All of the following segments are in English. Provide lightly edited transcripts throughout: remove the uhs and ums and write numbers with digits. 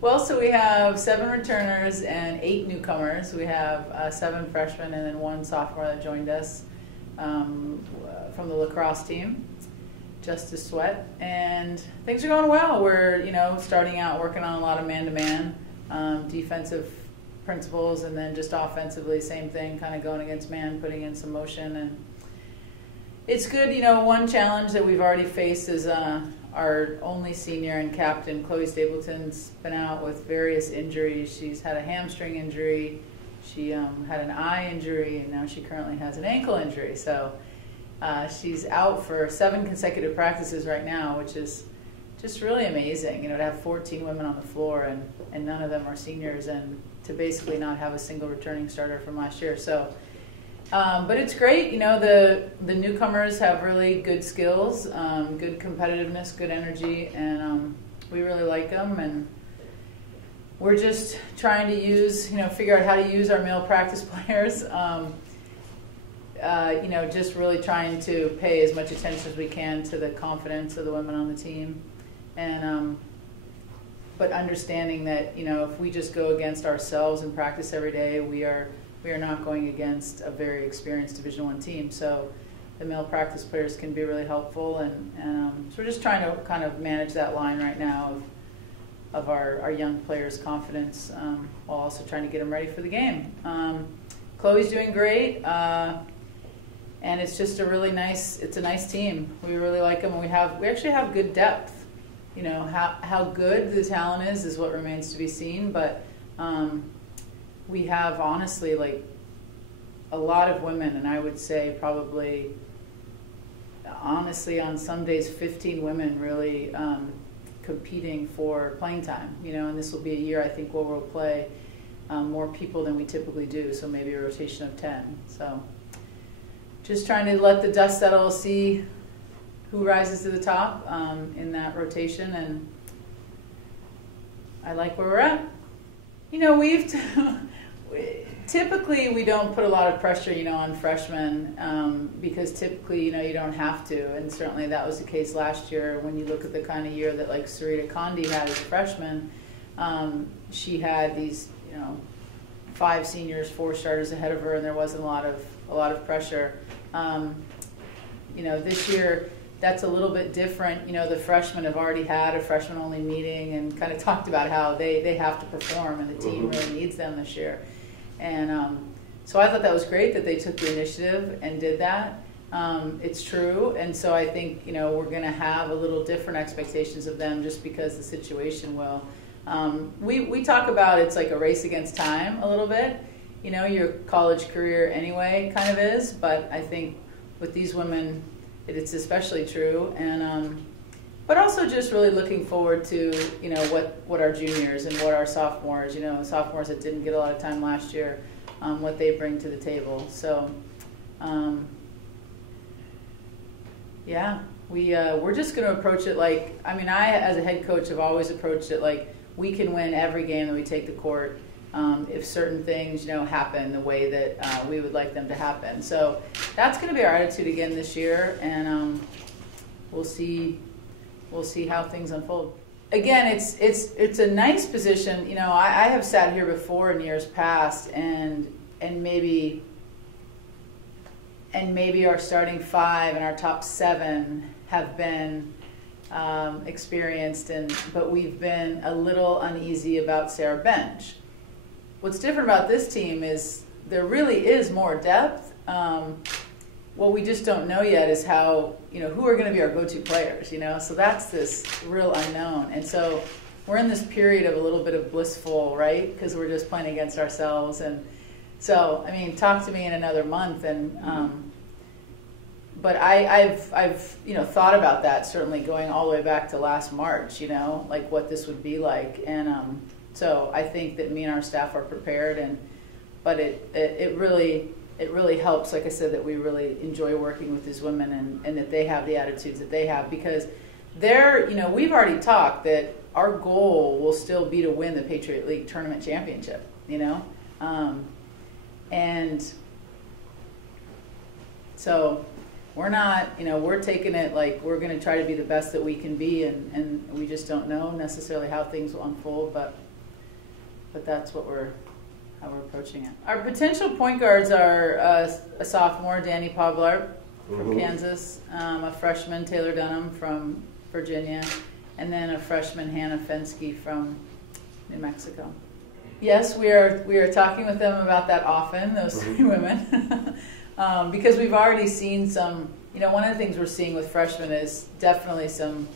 Well, so we have 7 returners and 8 newcomers. We have 7 freshmen and then 1 sophomore that joined us from the lacrosse team, Justice Sweat. And things are going well. We're, starting out working on a lot of man-to-man defensive principles, and then just offensively, same thing, kind of going against man, putting in some motion. And it's good. One challenge that we've already faced is our only senior and captain, Chloe Stapleton's been out with various injuries. She's had a hamstring injury, she had an eye injury, and now she currently has an ankle injury. So she's out for 7 consecutive practices right now, which is just really amazing. To have 14 women on the floor and none of them are seniors, and to basically not have a single returning starter from last year. So. But it's great, the newcomers have really good skills, good competitiveness, good energy, and we really like them. And we're just trying to use, figure out how to use our male practice players. Just really trying to pay as much attention as we can to the confidence of the women on the team, and but understanding that if we just go against ourselves in practice every day, we are not going against a very experienced Division I team. So the male practice players can be really helpful, and so we're just trying to kind of manage that line right now of our young players' confidence, while also trying to get them ready for the game. Chloe's doing great, and it's just a nice team. We really like them, and we actually have good depth. How good the talent is what remains to be seen, but we have honestly a lot of women, and I would say probably honestly on some days 15 women really competing for playing time, and this will be a year I think where we'll play more people than we typically do, so maybe a rotation of 10. So just trying to let the dust settle, see who rises to the top in that rotation, and I like where we're at. Typically we don't put a lot of pressure, on freshmen because typically, you don't have to, and certainly that was the case last year. When you look at the kind of year that Sarita Condi had as a freshman, she had these, 5 seniors, 4 starters ahead of her, and there wasn't a lot of pressure. This year that's a little bit different. The freshmen have already had a freshman-only meeting and kind of talked about how they have to perform, and the team really needs them this year. And so I thought that was great that they took the initiative and did that. It's true, and so I think we're going to have a little different expectations of them just because the situation will. We talk about it's like a race against time a little bit. Your college career anyway kind of is, but I think with these women it's especially true. And but also just really looking forward to what our juniors and what our sophomores, sophomores that didn't get a lot of time last year, what they bring to the table. So yeah, we're just going to approach it I as a head coach have always approached it we can win every game that we take to court if certain things happen the way that we would like them to happen. So that's going to be our attitude again this year, and we'll see how things unfold. Again, it's a nice position. I have sat here before in years past, and maybe our starting 5 and our top 7 have been experienced, but we've been a little uneasy about our bench. What's different about this team is there really is more depth. What we just don't know yet is how, who are going to be our go-to players, so that's this real unknown. And so we're in this period of a little bit of blissful, right, because we're just playing against ourselves. And so, talk to me in another month, and but I've thought about that, certainly going all the way back to last March, what this would be like. And so I think that me and our staff are prepared, but it really helps, like I said, that we really enjoy working with these women, and that they have the attitudes that they have, because we've already talked that our goal will still be to win the Patriot League Tournament Championship, and so we're not, we're taking it we're going to try to be the best that we can be, and we just don't know necessarily how things will unfold, but but that's what how we're approaching it. Our potential point guards are a sophomore, Danny Poblart from Kansas, a freshman, Taylor Dunham from Virginia, and then a freshman, Hannah Fensky from New Mexico. Yes, we are talking with them about that often, those three women, because we've already seen some. One of the things we're seeing with freshmen is definitely some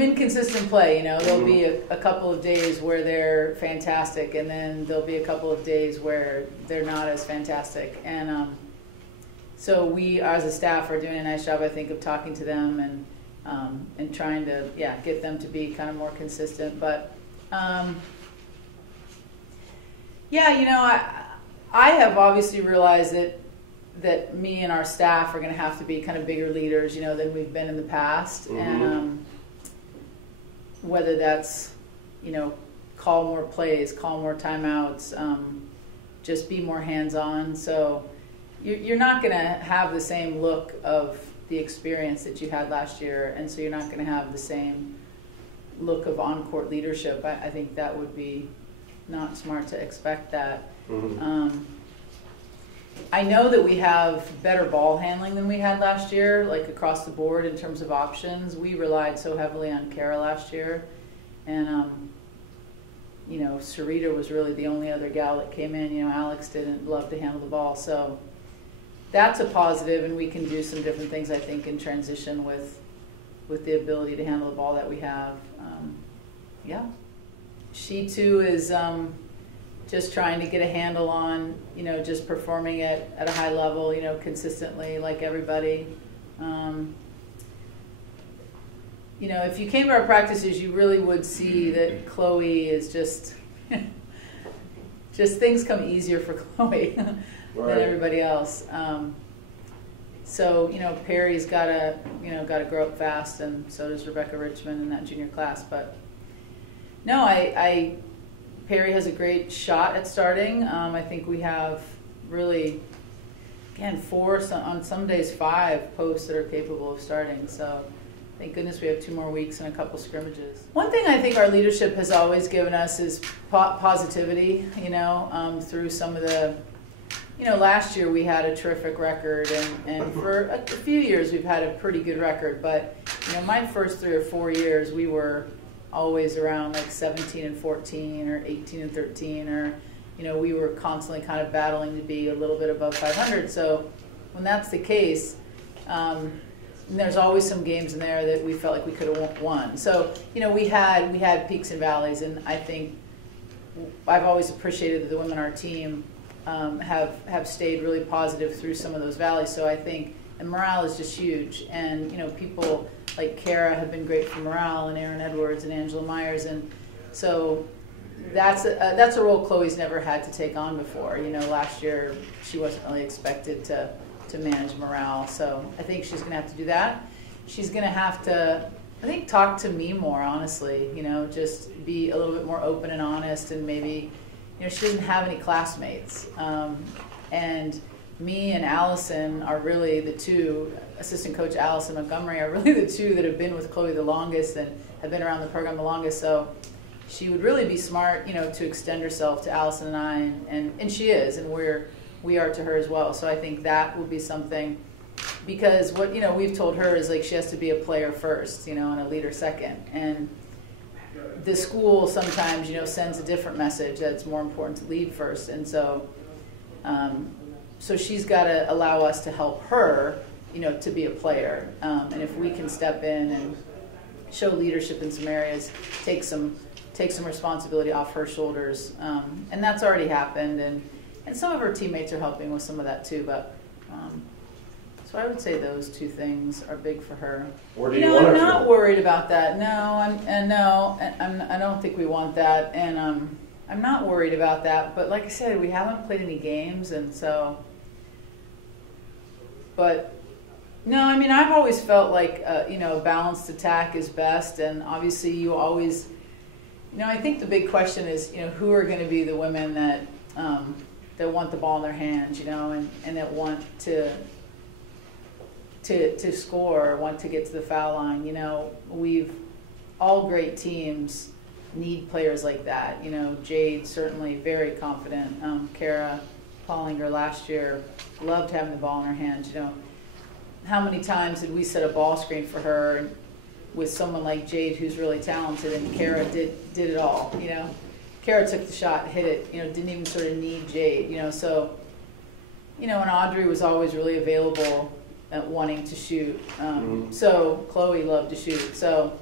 inconsistent play. There'll be a couple of days where they're fantastic, and then there'll be a couple of days where they're not as fantastic. And so we, as a staff, are doing a nice job, I think, of talking to them and trying to, get them to be kind of more consistent. But I have obviously realized that me and our staff are going to have to be kind of bigger leaders, than we've been in the past. And whether that's, call more plays, call more timeouts, just be more hands-on. So you're not going to have the same look of the experience that you had last year, and so you're not going to have the same look of on-court leadership. I think that would be not smart to expect that. I know that we have better ball handling than we had last year, like across the board in terms of options. We relied so heavily on Kara last year, and Sarita was really the only other gal that came in. Alex didn't love to handle the ball, so that's a positive, and we can do some different things, I think, in transition with the ability to handle the ball that we have. She too is just trying to get a handle on, just performing at a high level, consistently like everybody. If you came to our practices, you really would see that Chloe is just things come easier for Chloe than everybody else. So Perry's got to grow up fast, and so does Rebecca Richmond in that junior class. But no, Perry has a great shot at starting. I think we have really, again, 4, on some days 5 posts that are capable of starting. So thank goodness we have 2 more weeks and a couple scrimmages. One thing I think our leadership has always given us is positivity, through some of the, last year we had a terrific record, and for a few years we've had a pretty good record. But, my first 3 or 4 years we were always around like 17-14 or 18-13, or we were constantly kind of battling to be a little bit above 500. So when that's the case, there's always some games in there that we felt like we could have won. So we had peaks and valleys, and I think I've always appreciated that the women on our team have stayed really positive through some of those valleys. So I think, and morale is just huge, and people like Kara have been great for morale, and Erin Edwards and Angela Myers, and so that's a role Chloe's never had to take on before. Last year she wasn't really expected to manage morale, so I think she's going to have to do that. She's going to have to, I think, talk to me more honestly. Just be a little bit more open and honest, and maybe she doesn't have any classmates, and me and Allison are really the two, assistant coach Allison Montgomery are really the two that have been with Chloe the longest and have been around the program the longest. So she would really be smart, to extend herself to Allison and I, and she is, and we are to her as well. So I think that would be something, because what we've told her is like she has to be a player first, and a leader second. And the school sometimes, sends a different message that it's more important to lead first, and so. So she's got to allow us to help her, to be a player. And if we can step in and show leadership in some areas, take some responsibility off her shoulders, and that's already happened. And some of her teammates are helping with some of that too. But so I would say those 2 things are big for her. Or do you want I'm her not to? worried about that. I don't think we want that. And I'm not worried about that. But like I said, we haven't played any games, and so. But no, I've always felt like a balanced attack is best, and obviously you always, I think the big question is, who are going to be the women that want the ball in their hands, and that want to score, want to get to the foul line. all great teams need players like that. You know, Jade certainly very confident. Kara Paulinger last year loved having the ball in her hands. You know, how many times did we set a ball screen for her with someone like Jade who's really talented, and Kara did it all. You know, Kara took the shot, hit it. You know, didn't even sort of need Jade. You know, so you know, and Audrey was always really available at wanting to shoot. So Chloe loved to shoot. So,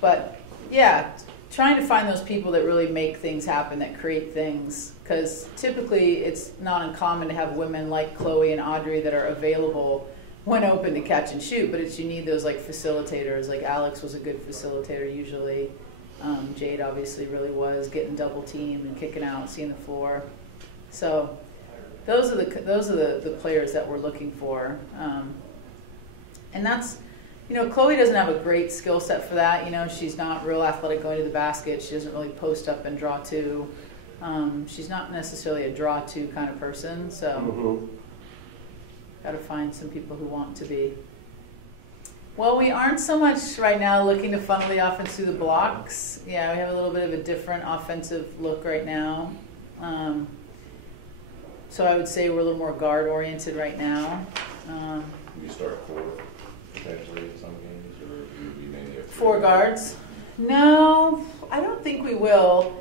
but yeah, trying to find those people that really make things happen, that create things. Because typically it's not uncommon to have women like Chloe and Audrey that are available when open to catch and shoot, but it's you need those like facilitators. Like Alex was a good facilitator usually. Jade obviously really was, getting double teamed and kicking out, seeing the floor. So those are the players that we're looking for. And that's, you know, Chloe doesn't have a great skill set for that. You know, she's not real athletic going to the basket. She doesn't really post up and draw two. She's not necessarily a draw two kind of person. So got to find some people who want to be. Well, we aren't so much right now looking to funnel the offense through the blocks. Yeah, we have a little bit of a different offensive look right now. So I would say we're a little more guard oriented right now. You start four potentially in some games, or you mainly have four guards? No, I don't think we will.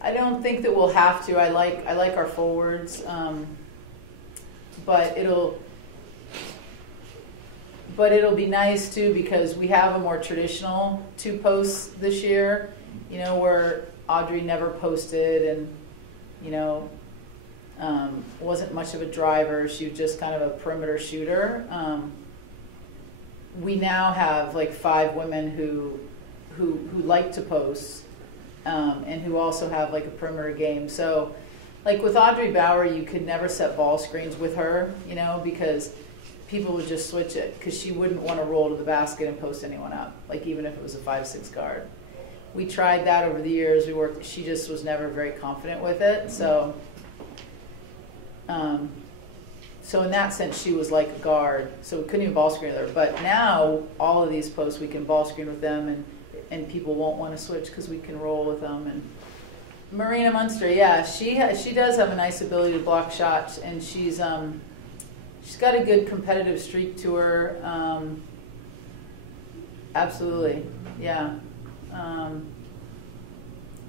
I don't think that we'll have to. I like our forwards, but it'll be nice too because we have a more traditional two posts this year. You know, where Audrey never posted and you know. Wasn't much of a driver. She was just kind of a perimeter shooter. We now have like 5 women who like to post and who also have like a perimeter game. So like with Audrey Bauer, you could never set ball screens with her, you know, because people would just switch it because she wouldn't want to roll to the basket and post anyone up, like even if it was a 5'6" guard. We tried that over the years. We worked. She just was never very confident with it. So in that sense, she was like a guard. So we couldn't even ball screen with her. But now, all of these posts, we can ball screen with them, and people won't want to switch because we can roll with them. And Marina Munster, yeah, she does have a nice ability to block shots, and she's got a good competitive streak to her. Absolutely, yeah. I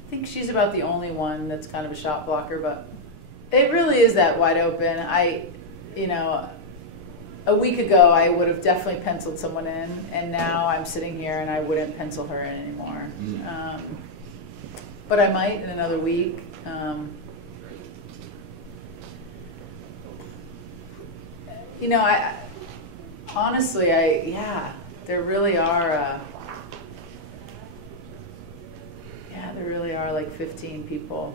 think she's about the only one that's kind of a shot blocker, but it really is that wide open. You know, a week ago I would have definitely penciled someone in, and now I'm sitting here and I wouldn't pencil her in anymore. But I might in another week. You know, honestly, there really are. There really are like 15 people